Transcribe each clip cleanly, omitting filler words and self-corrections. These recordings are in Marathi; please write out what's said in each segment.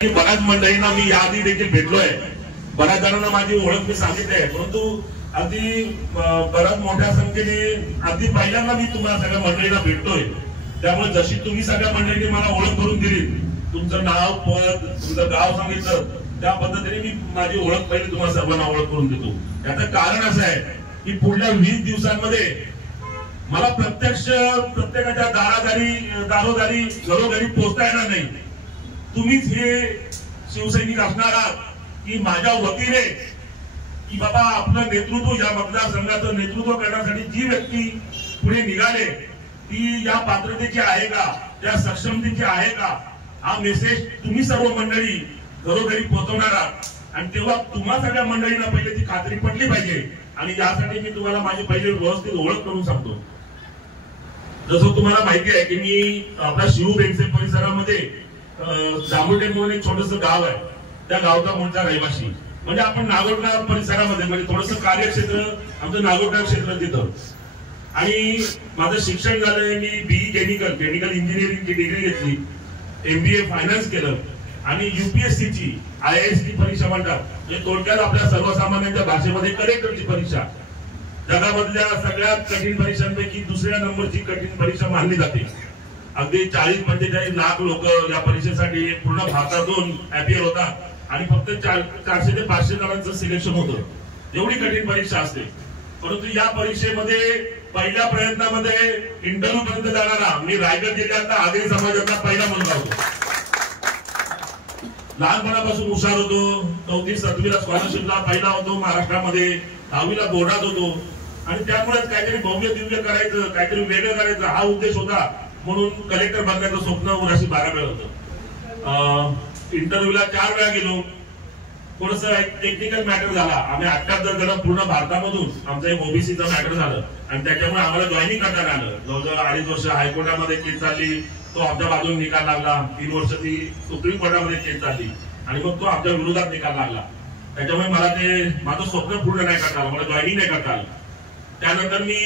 बऱ्याच मंडळींना मी याआधी देखील भेटलोय, बऱ्याच जणांना माझी ओळख मी सांगितली आहे, परंतु अगदी बऱ्याच मोठ्या संख्येने अगदी पहिल्यांदा मी तुम्हाला सगळ्या मंडळींना भेटतोय. त्यामुळे जशी तुम्ही सगळ्या मंडळींनी मला ओळख करून दिली, तुमचं नाव पद तुमचं गाव सांगितलं, त्या पद्धतीने मी माझी ओळख पहिली तुम्हाला सर्वांना ओळख करून देतो. याचं कारण असं आहे की पुढल्या 20 दिवसांमध्ये मला प्रत्येकाच्या दारोदारी घरोघरी पोहोचता येणार नाही. तुम्हीच हे शिवसैनिक असणार आहात की माझ्या वतीने की बाबा आपलं नेतृत्व या मतदारसंघाचं नेतृत्व करण्यासाठी जी व्यक्ती पुढे निघाले ती या पात्रतेची आहे का, त्या सक्षमतेची आहे का, हा मेसेज तुम्ही सर्व मंडळी घरोघरी पोहोचवणार आहात. आणि तेव्हा तुम्हा सगळ्या मंडळींना पहिले ती खात्री पटली पाहिजे. आणि यासाठी मी तुम्हाला माझी पहिली व्यवस्थित ओळख करून सांगतो. जसं तुम्हाला माहिती आहे की मी आपल्या शिव बेंगसे परिसरामध्ये जांभुटे म्हणून एक छोटस गाव आहे, त्या गावचा मूळचा रहिवासी. म्हणजे आपण नागोठा परिसरामध्ये म्हणजे थोडस कार्यक्षेत्र आमचं नागोठा क्षेत्र तिथं. आणि माझं शिक्षण झालंय, मी बीई केमिकल इंजिनिअरिंगची डिग्री घेतली, MBA फायनान्स केलं आणि UPSC ची IAS ची परीक्षा म्हणतात, म्हणजे थोडक्यात आपल्या सर्वसामान्यांच्या भाषेमध्ये कलेक्टरची परीक्षा जगामधल्या सगळ्यात कठीण परीक्षांपैकी दुसऱ्या नंबरची कठीण परीक्षा मानली जाते. अगदी 40-45 लाख लोक या परीक्षेसाठी पूर्ण भारतातून अपियर होतात आणि फक्त 400 ते 500 जणांचं सिलेक्शन होतं. एवढी कठीण परीक्षा असते. परंतु या परीक्षेमध्ये पहिल्या प्रयत्नामध्ये इंटरव्ह्यू पर्यंत जाणारा मी रायगड जिल्ह्यातला आदिवासी समाजातला पहिला मुलगा होतो. लहानपणापासून हुशार होतो. 4वी-7वीला स्कॉलरशिपला पहिला होतो महाराष्ट्रामध्ये, 10वीला बोर्डात होतो. आणि त्यामुळेच काहीतरी भव्य दिव्य करायचं, काहीतरी वेगळं करायचं हा उद्देश होता. म्हणून कलेक्टर बनण्याचं स्वप्न 12 वेळा होतं. इंटरव्ह्यूला 4 वेळा गेलो. थोडस टेक्निकल मॅटर झाला. आम्ही 78 जण पूर्ण भारतामधून आमचं एक OBCचं मॅटर झालं आणि त्याच्यामुळे आम्हाला जॉईनिंग करता आलं. जवळजवळ 2.5 वर्ष हायकोर्टामध्ये केस चालली, तो आमच्या बाजूने निकाल लागला. 3 वर्ष ती सुप्रीम कोर्टामध्ये केस चालली आणि मग तो आमच्या विरोधात निकाल लागला. त्याच्यामुळे मला ते माझं स्वप्न पूर्ण नाही करता आलं, मला जॉईनिंग नाही करता आलं. त्यानंतर मी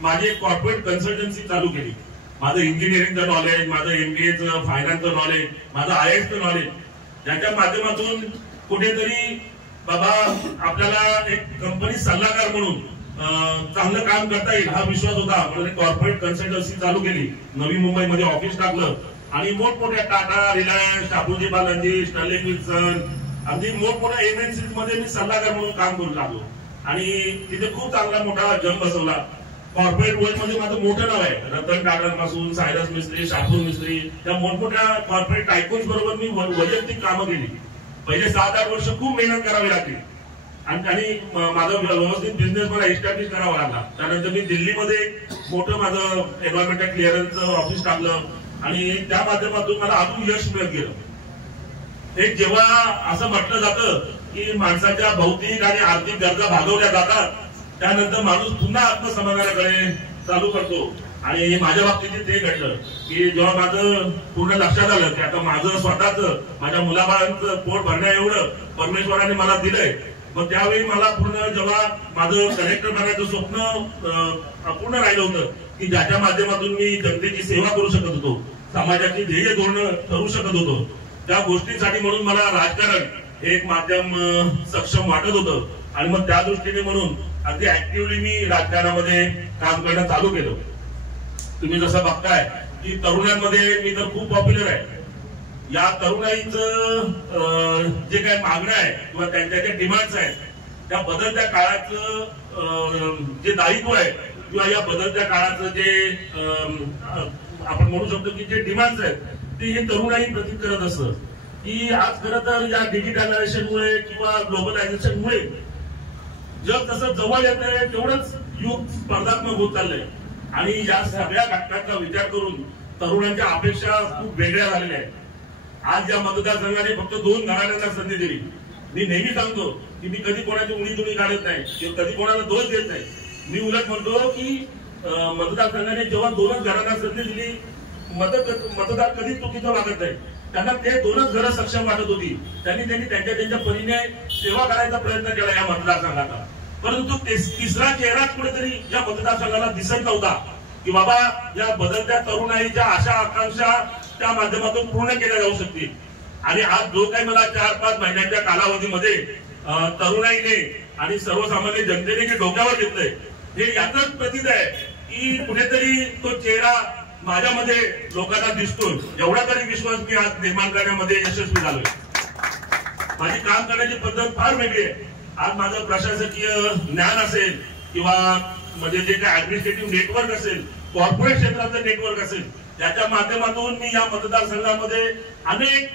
माझी एक कॉर्पोरेट कन्सल्टन्सी चालू केली. माझं इंजिनिअरिंगचं नॉलेज, माझं MBAचं फायनान्सचं नॉलेज, माझं IASचं नॉलेज, ज्याच्या माध्यमातून कुठेतरी बाबा आपल्याला एक कंपनी सल्लागार म्हणून चांगलं काम करता येईल हा विश्वास होता. म्हणून कॉर्पोरेट कन्सल्टन्सी चालू केली. नवी मुंबईमध्ये ऑफिस टाकलं आणि मोठमोठ्या टाटा, रिलायन्स, टापूजी बालाजी, स्टर्लिंग विल्सन, अगदी मोठमोठ्या MNCs मध्ये मी सल्लागार म्हणून काम करू लागलो आणि तिथे खूप चांगला मोठा जम बसवला. कॉर्पोरेट वर्ल्ड मध्ये माझं मोठं नाव आहे. रतन टाटांपासून सायरस मिस्त्री, शापूर मिस्त्री, त्या मोठमोठ्या कॉर्पोरेट टायकून्स बरोबर मी वैयक्तिक कामं केली. पहिले 7-8 वर्ष खूप मेहनत करावी लागली आणि माझा व्यवस्थित बिझनेस मला एस्टॅब्लिश करावा लागला. त्यानंतर मी दिल्लीमध्ये मोठं माझं एन्व्हायरमेंटल क्लिअरन्सचं ऑफिस टाकलं आणि त्या माध्यमातून मला अजून यश मिळत गेलं. एक जेव्हा असं म्हटलं जातं की माणसाच्या भौतिक आणि आर्थिक गरजा भागवल्या जातात, त्यानंतर माणूस पुन्हा आत्मसमाधानाकडे चालू करतो. आणि माझ्या बाबतीत ते घडलं की जेव्हा माझं पूर्ण लक्षात आलं की आता माझं स्वतःच माझ्या मुलाबाळांचं पोट भरण्या एवढं परमेश्वराने मला दिलंय, मग त्यावेळी मला पूर्ण जेव्हा माझं कलेक्टर बनायचं स्वप्न अपूर्ण राहिलं होतं की ज्याच्या माध्यमातून मी जनतेची सेवा करू शकत होतो, समाजाची ध्येय धोरणं ठरवू शकत होतो, त्या गोष्टींसाठी म्हणून मला राजकारण हे एक माध्यम सक्षम वाटत होतं. आणि मग त्या दृष्टीने म्हणून अगदी ऍक्टिव्हली मी राजकारणामध्ये काम करणं चालू केलं. तुम्ही जसं बघताय की तरुणांमध्ये मी तर खूप पॉप्युलर आहे. या तरुणाईचं जे काही मागण्या आहे किंवा त्यांच्या ज्या डिमांड्स आहेत, त्या बदलत्या काळाचं जे दायित्व आहे किंवा या बदलत्या काळाचं जे आपण म्हणू शकतो की जे डिमांड्स आहेत ते हे तरुणाई प्रतीत करत असतं. की आज खरं तर या डिजिटलायझेशनमुळे किंवा ग्लोबलायझेशनमुळे जग तसं जवळ येत आहे तेवढंच युग स्पर्धात्मक होत चाललंय. आणि या सगळ्या घटकांचा विचार करून तरुणांच्या अपेक्षा खूप वेगळ्या झालेल्या आहेत. आज या मतदारसंघाने फक्त 2 घराण्यांना संधी दिली. मी नेहमी सांगतो की मी कधी कोणाची उणी काढत नाही किंवा कधी कोणाला दोष देत नाही. मी उलट म्हणतो की मतदारसंघाने जेव्हा 2च घरांना संधी दिली, मतदार कधीच चुकीचं वागत नाही. त्यांना ते 2च घरं सक्षम वाटत होती. त्यांनी त्यांच्या परीने सेवा करायचा प्रयत्न केला या मतदारसंघाचा. परंतु तिसरा चेहरा कुठेतरी या मतदारसंघाला दिसत नव्हता की बाबा या बदलत्या तरुणाईच्या आशा आकांक्षा त्या माध्यमातून पूर्ण केल्या जाऊ शकतील. आणि आज जो काही मला 4-5 महिन्यांच्या कालावधीमध्ये तरुणाईने आणि सर्वसामान्य जनतेने जे डोक्यावर घेतलंय हे यातच प्रतीत आहे की कुठेतरी तो चेहरा माझ्यामध्ये लोकांना दिसतोय. एवढा तरी विश्वास मी आज निर्माण करण्यामध्ये यशस्वी झालोय. माझी काम करण्याची पद्धत फार वेगळी आहे. आज माझं प्रशासकीय ज्ञान असेल किंवा म्हणजे जे काही ऍडमिनिस्ट्रेटिव्ह नेटवर्क असेल, कॉर्पोरेट क्षेत्राचं नेटवर्क असेल, त्याच्या माध्यमातून मी या मतदारसंघामध्ये अनेक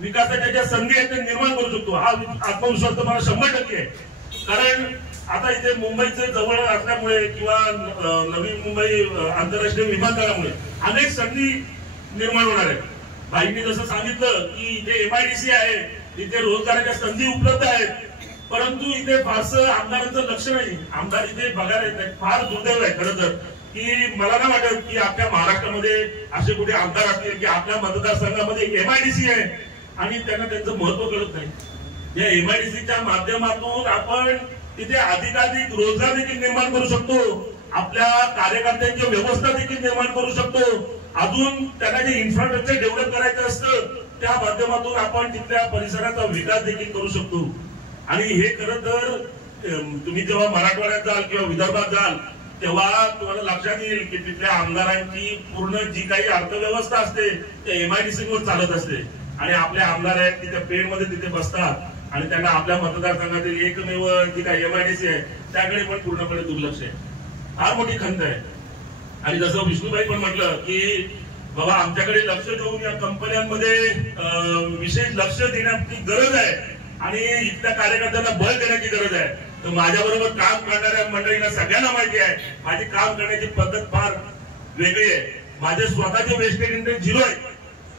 विकासाच्या ज्या संधी आहेत ते निर्माण करू शकतो. हा आत्मविश्वास तर मला 100% आहे. कारण आता इथे मुंबईचे जवळ असल्यामुळे किंवा नवी मुंबई आंतरराष्ट्रीय विमानतळामुळे अनेक संधी निर्माण होणार आहेत. भाईंनी जसं सांगितलं की इथे MIDC आहे, इथे रोजगाराच्या संधी उपलब्ध आहेत, परंतु इथे फारसं आमदारांचं लक्ष नाही. आमदार इथे बघायला येत नाही. फार दुर्दैव आहे खरं तर की मला नाही वाटत की आपल्या महाराष्ट्रामध्ये असे कुठे आमदार असतील की आपल्या मतदारसंघामध्ये MIDC आहे आणि त्यांना त्यांचं महत्व कळत नाही. या MIDCच्या माध्यमातून आपण तिथे अधिकाधिक रोजगार देखील निर्माण करू शकतो, आपल्या कार्यकर्त्यांची व्यवस्था देखील निर्माण करू शकतो. अजून त्यांना जे इन्फ्रास्ट्रक्चर डेव्हलप करायचं असतं त्या माध्यमातून आपण तिथल्या परिसराचा विकास देखील करू शकतो. आणि हे खरं तर तुम्ही जेव्हा मराठवाड्यात जाल किंवा विदर्भात जाल तेव्हा तुम्हाला लक्षात येईल की तिथल्या आमदारांची पूर्ण जी काही अर्थव्यवस्था असते ते MIDC वर चालत असते. आणि आपले आमदार आहेत तिथे पेडमध्ये तिथे बसतात आणि त्यांना आपल्या मतदारसंघातील एकमेव जी काही MIDC आहे त्याकडे पण पूर्णपणे दुर्लक्ष आहे. फार मोठी खंत आहे. आणि जसं विष्णुभाई पण म्हटलं की बाबा आमच्याकडे लक्ष देऊन या कंपन्यांमध्ये विशेष लक्ष देण्याची गरज आहे आणि इथल्या कार्यकर्त्यांना बळ देण्याची गरज आहे. तर माझ्याबरोबर काम करणाऱ्या मंडळींना सगळ्यांना माहिती आहे माझी काम करण्याची पद्धत फार वेगळी आहे. माझे स्वतःचे वेस्टेज इंटरेस्ट 0 आहे.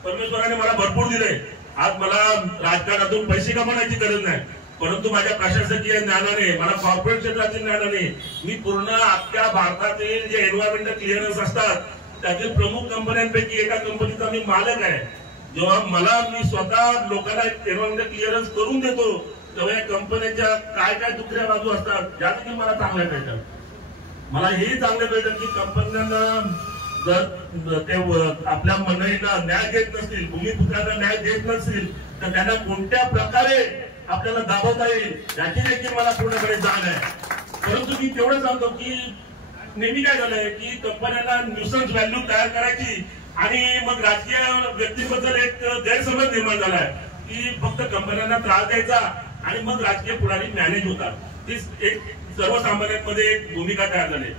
परमेश्वराने मला भरपूर दिलंय. आज मला राजकारणातून पैसे कमवण्याची गरज नाही, परंतु माझ्या प्रशासकीय ज्ञानाने, मला कॉर्पोरेट क्षेत्रातील ज्ञानाने मी पूर्ण अख्ख्या भारतातील जे एन्व्हायरमेंटल क्लिअरन्स असतात त्यातील प्रमुख कंपन्यांपैकी एका कंपनीचा मी मालक आहे. जेव्हा मी स्वतः लोकांना एन्व्हायरमेंटल क्लिअरन्स करून देतो तेव्हा या कंपन्यांच्या काय काय दुसऱ्या बाजू असतात ज्या देखील मला चांगल्या कळतात. मला हेही चांगलं कळतं की कंपन्यांना जर ते आपल्या मंडळींना न्याय देत नसतील, भूमिपुत्रांना न्याय देत नसतील तर त्यांना कोणत्या प्रकारे आपल्याला दाबवता येईल याची देखील मला पूर्णपणे जाण आहे. परंतु मी तेवढं सांगतो की नेहमी काय झालंय की कंपन्यांना न्यूसन्स व्हॅल्यू तयार करायची आणि मग राजकीय व्यक्तीबद्दल एक गैरसमज निर्माण झालाय की फक्त कंपन्यांना त्रास द्यायचा आणि मग राजकीय पुढारी मॅनेज होतात. ती एक सर्वसामान्यांमध्ये एक भूमिका तयार झाली.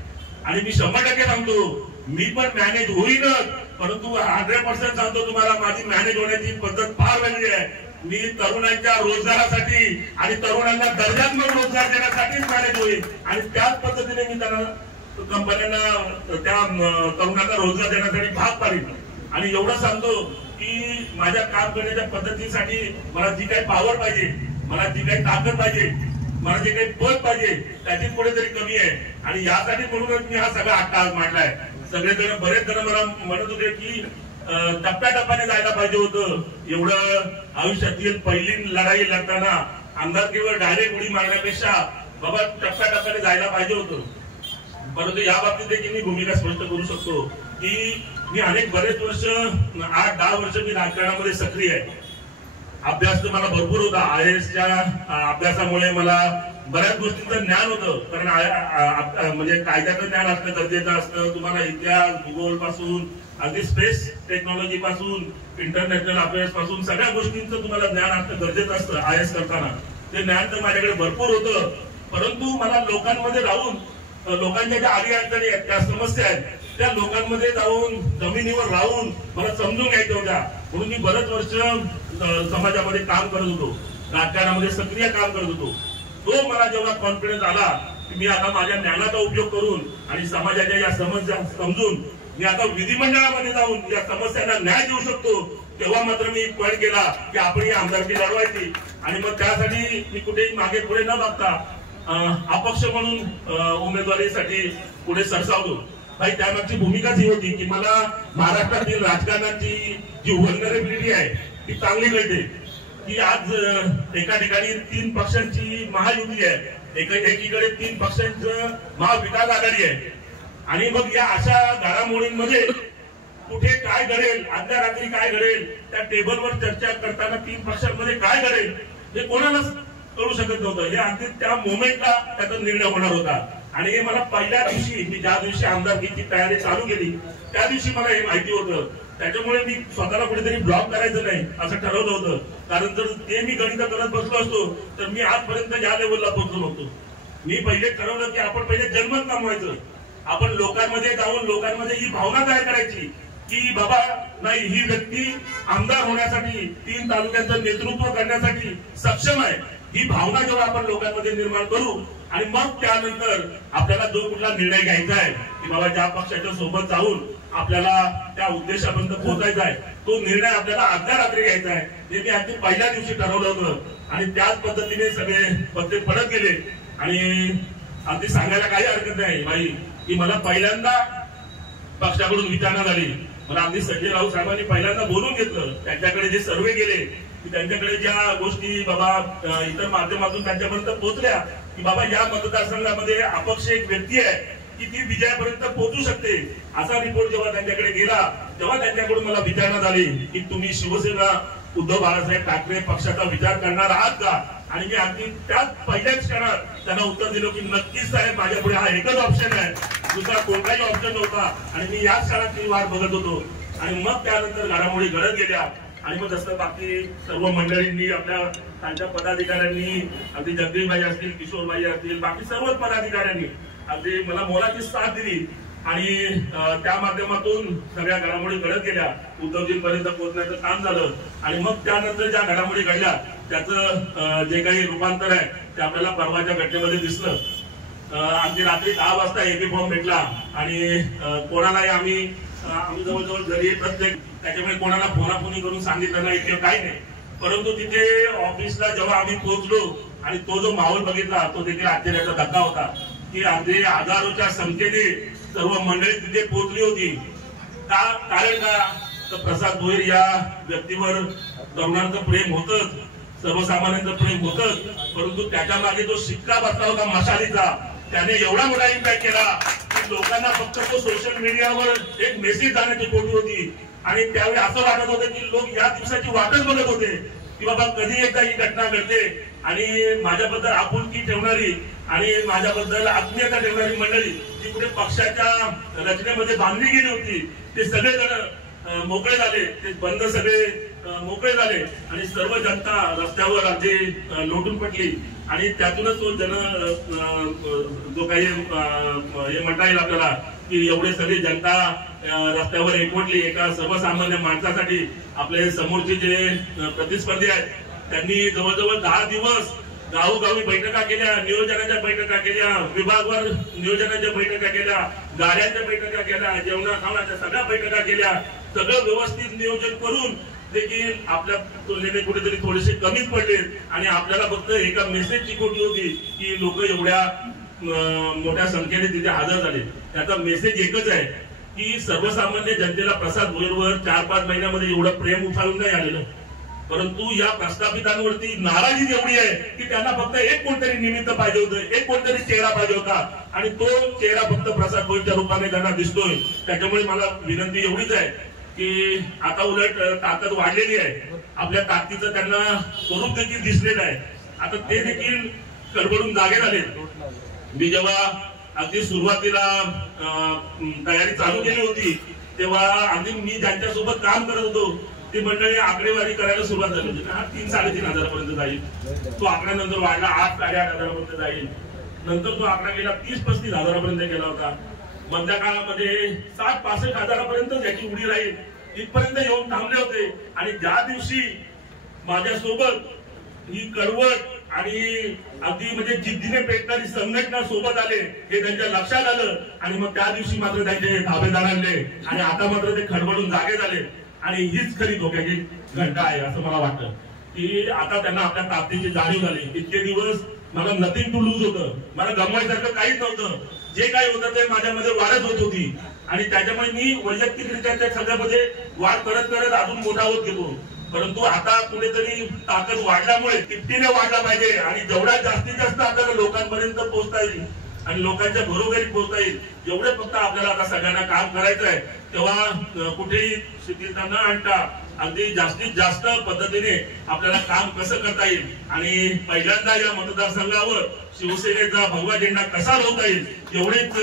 आणि मी 100% सांगतो मी पण मॅनेज होईनच, परंतु 100% सांगतो तुम्हाला माझी मॅनेज होण्याची पद्धत फार वेगळी आहे. मी तरुणांच्या रोजगारासाठी आणि तरुणांना दर्जात्मक रोजगार देण्यासाठीच मॅनेज होईल आणि त्याच पद्धतीने मी त्यांना कंपन्यांना त्या तरुणांना रोजगार देण्यासाठी भाग पाडेल. आणि एवढं सांगतो की माझ्या काम करण्याच्या पद्धतीसाठी मला जी काही पॉवर पाहिजे, मला जी काही ताकद पाहिजे, मला जे काही पद पाहिजे त्याची कुठेतरी कमी आहे. आणि यासाठी म्हणूनच मी हा सगळा अट्टाहास मांडलाय. सगळेजण बरेच जण मला म्हणत होते की टप्प्याटप्प्याने जायला पाहिजे होतं. एवढं आयुष्यातील पहिली लढाई लढताना आमदारकीवर डायरेक्ट उडी मारण्यापेक्षा बाबा टप्प्याटप्प्याने जायला पाहिजे होतं. परंतु या बाबतीत देखील मी भूमिका स्पष्ट करू शकतो की मी बरेच वर्ष 8-10 वर्ष मी राजकारणामध्ये सक्रिय आहे. अभ्यास तर मला भरपूर होता. IASच्या अभ्यासामुळे मला बऱ्याच गोष्टींचं ज्ञान होतं. कारण म्हणजे कायद्याचं ज्ञान असणं गरजेचं असतं. तुम्हाला इतिहास, भूगोल पासून अगदी स्पेस टेक्नॉलॉजी पासून इंटरनॅशनल अफेअर्स पासून सगळ्या गोष्टींचं तुम्हाला ज्ञान असणं गरजेचं असतं IAS करताना. ते ज्ञान तर माझ्याकडे भरपूर होतं. परंतु मला लोकांमध्ये राहून लोकांच्या ज्या अडीअडचणी आहेत, त्या समस्या आहेत, त्या लोकांमध्ये जाऊन जमिनीवर राहून मला समजून घ्यायच्या होत्या. म्हणून मी बरेच वर्ष समाजामध्ये काम करत होतो, राजकारणामध्ये सक्रिय काम करत होतो. तो मला जेव्हा कॉन्फिडन्स आला की मी आता माझ्या ज्ञानाचा उपयोग करून आणि समाजाच्या या समस्या समजून मी आता विधिमंडळामध्ये जाऊन या समस्यांना न्याय देऊ शकतो, तेव्हा मात्र मी पॉईंट केला की आपण ही आमदारकी लढवायची. आणि मग त्यासाठी मी कुठेही मागे पुढे न बघता अपक्ष म्हणून उमेदवारीसाठी पुढे सरसावलो. भाई त्यामागची भूमिकाच ही होती की मला महाराष्ट्रातील राजकारणाची जी व्हल्नरेबिलिटी आहे ती चांगली कळते की आज एका ठिकाणी 3 पक्षांची महायुती आहे, एकीकडे 3 पक्षांचं महाविकास आघाडी आहे. आणि मग या अशा घडामोडींमध्ये कुठे काय घडेल, आदल्या रात्री काय घडेल, त्या टेबलवर चर्चा करताना 3 पक्षांमध्ये काय घडेल हे कोणालाच कळू शकत नव्हतं. हे अगदी त्या मोमेंटला त्याचा निर्णय होणार होता. आणि हे मला पहिल्या दिवशी, मी ज्या दिवशी आमदारकीची तयारी चालू केली त्या दिवशी मला हे माहिती होतं. त्याच्यामुळे मी स्वतःला कुठेतरी ब्लॉक करायचं नाही असं ठरवलं होतं. कारण जर ते मी गणित करत बसलो असतो तर मी आजपर्यंत या लेवलला पोहोचलो नव्हतो. मी पहिले ठरवलं की आपण पहिले जनमत कमवायचं. आपण लोकांमध्ये जाऊन लोकांमध्ये ही भावना तयार करायची की बाबा नाही, ही व्यक्ती आमदार होण्यासाठी, 3 तालुक्यांचं नेतृत्व करण्यासाठी सक्षम आहे. ही भावना जेव्हा आपण लोकांमध्ये निर्माण करू आणि मग त्यानंतर आपल्याला जो कुठला निर्णय घ्यायचा आहे की बाबा ज्या पक्षाच्या सोबत जाऊन आपल्याला त्या उद्देशापर्यंत पोहोचायचा आहे, तो निर्णय आपल्याला आदल्या रात्री घ्यायचा आहे. हे मी अगदी पहिल्या दिवशी ठरवलं होतं आणि त्याच पद्धतीने सगळे पत्ते पडत गेले. आणि अगदी सांगायला काही हरकत नाही बाई की मला पहिल्यांदा पक्षाकडून विचारणा झाली. मला अगदी संजय राऊत साहेबांनी पहिल्यांदा बोलून घेतलं. त्यांच्याकडे जे सर्वे गेले, त्यांच्याकडे ज्या गोष्टी बाबा इतर माध्यमातून त्यांच्यापर्यंत पोहोचल्या की बाबा या मतदारसंघामध्ये अपक्ष एक व्यक्ती आहे की ती विजयापर्यंत पोहोचू शकते, असा रिपोर्ट जेव्हा त्यांच्याकडे गेला तेव्हा त्यांच्याकडून मला विचारणा झाली की तुम्ही शिवसेना उद्धव बाळासाहेब ठाकरे पक्षाचा विचार करणार आहात का. आणि मी अगदी त्याच पहिल्याच क्षणात त्यांना उत्तर दिलं की नक्कीच साहेब, माझ्या पुढे हा एकच ऑप्शन आहे, दुसरा कोणताही ऑप्शन नव्हता. आणि मी याच क्षणात वाट बघत होतो. आणि मग त्यानंतर घडामोडी घडत गेल्या. आणि मग जसं बाकी सर्व मंडळींनी, आपल्या त्यांच्या पदाधिकाऱ्यांनी, अगदी जगदीशभाई असतील, किशोरभाई असतील, बाकी सर्वच पदाधिकाऱ्यांनी अगदी मला मोलाची साथ दिली. आणि त्या माध्यमातून सगळ्या घडामोडी घडत गेल्या, उद्धवजींपर्यंत पोहोचण्याचं काम झालं. आणि मग त्यानंतर ज्या घडामोडी घडल्या त्याचं जे काही रूपांतर आहे ते आपल्याला परवाच्या घटनेमध्ये दिसलं. अगदी रात्री 10 वाजता एपी फॉर्म भेटला आणि कोणालाही आम्ही जवळजवळ घरी प्रत्येक, त्याच्यामुळे कोणाला फोनाफोनी करून सांगितलं नाही किंवा काही नाही. परंतु तिथे ऑफिसला जेव्हा आम्ही पोहोचलो आणि तो जो माहोल बघितला तो देखील आश्चर्याचा धक्का होता की अगदी हजारोच्या संख्येने सर्व मंडळी तिथे पोहोचली होती. कारण का, तर प्रसाद भोईर या व्यक्तीवर तरुणांचं प्रेम होतच, सर्वसामान्यांचं प्रेम होतच, परंतु त्याच्या मागे जो शिक्का बसला होता मशालीचा, त्याने एवढा मोठा इम्पॅक्ट केला की लोकांना फक्त तो सोशल मीडियावर एक मेसेज जाण्याची पोटी होती. आणि त्यावेळी असं वाटत होतं की लोक या दिवसाची वाटच बघत होते की बाबा कधी एकदा ही घटना घडते आणि माझ्याबद्दल आपुलकी ठेवणारी आणि माझ्याबद्दल आत्मीयता ठेवणारी मंडळी जी कुठे पक्षाच्या रचनेमध्ये बांधली गेली होती ते सगळेजण मोकळे झाले, ते बंद सगळे मोकळे झाले आणि सर्व जनता रस्त्यावर अगदी लोटून पडली. आणि त्यातूनच तो जो काही हे म्हणता येईल आपल्याला की एवढे सगळी जनता रस्त्यावर एकवटली एका सर्वसामान्य माणसासाठी. आपले समोरचे जे प्रतिस्पर्धी आहेत त्यांनी जवळजवळ 10 दिवस गावोगावी बैठका केल्या, नियोजनाच्या बैठका केल्या, विभागवार नियोजनाच्या बैठका केल्या, गाड्यांच्या बैठका केल्या, जेवणा खावण्याच्या सगळ्या बैठका केल्या. सगळं व्यवस्थित नियोजन करून देखील आपल्या तुलनेने कुठेतरी थोडेसे कमीच पडले. आणि आपल्याला फक्त एका मेसेजची खोटी होती की लोक एवढ्या मोठ्या संख्येने तिथे हजर झाले. त्याचा मेसेज एकच आहे की सर्वसामान्य जनतेला प्रसाद भोईरवर 4-5 महिन्यामध्ये एवढं प्रेम उफाळून नाही आलेलं, परंतु या प्रस्थापितांवरती नाराजी एवढी आहे की त्यांना फक्त एक कोणतरी निमित्त पाहिजे होतं, एक कोणतरी चेहरा पाहिजे होता. आणि तो चेहरा फक्त प्रसाद भोईरच्या रूपाने त्यांना दिसतोय. त्याच्यामुळे मला विनंती एवढीच आहे की आता उलट ताकद वाढलेली आहे, आपल्या ताकदीचं त्यांना स्वरूप देखील दिसलेलं आहे. आता ते देखील कडकडून जागे झाले. मी जेव्हा अगदी सुरुवातीला तयारी चालू केली होती तेव्हा अगदी मी ज्यांच्यासोबत काम करत होतो ती मंडळी आकडेवारी करायला सुरुवात झाली होती. 3-3.5 हजारापर्यंत जाईल, तो आकडा नंतर वाढला 8-8.5 हजारापर्यंत जाईल, नंतर तो आकडा गेला 30-35 हजारापर्यंत गेला होता. मधल्या काळामध्ये 60-65 हजारापर्यंत याची उडी राहील इथपर्यंत येऊन थांबले होते. आणि ज्या दिवशी माझ्यासोबत ही कडवट आणि अगदी म्हणजे जिद्दीने पेटणारी संघटना सोबत आले हे त्यांच्या लक्षात आलं. आणि मग त्या दिवशी मात्र त्यांचे धाबेदार आणले आणि आता मात्र ते खडबडून जागे झाले. आणि हीच खरी धोक्याची घंटा आहे असं मला वाटतं की आता त्यांना आपल्या ताकदीची जाणीव झाली. इतके दिवस मला नथिंग टू लूज होतं, मला गमवायसारखं काहीच नव्हतं, जे काही होतं ते माझ्यामध्ये वाढत होत होती. आणि त्याच्यामुळे मी वैयक्तिकरित्या त्या सगळ्यामध्ये वाढ करत करत अजून मोठा होत गेलो. परंतु आता कुठेतरी ताकद वाढल्यामुळे तिपटीने वाढला पाहिजे आणि जेवढा जास्तीत जास्त आपल्याला लोकांपर्यंत पोहोचता येईल आणि लोकांच्या घरोघरी पोहोचता येईल एवढे फक्त आपल्याला आता सगळ्यांना काम करायचं आहे। तेव्हा कुठेही शिथिलता न आणता अगदी जास्तीत जास्त पद्धतीने आपल्याला काम कसं करता येईल आणि पहिल्यांदा या मतदारसंघावर शिवसेनेचा भगवा झेंडा कसा लावता येईल एवढेच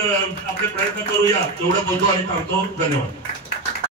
आपले प्रयत्न करूया। एवढं बोलतो आणि थांबतो। धन्यवाद।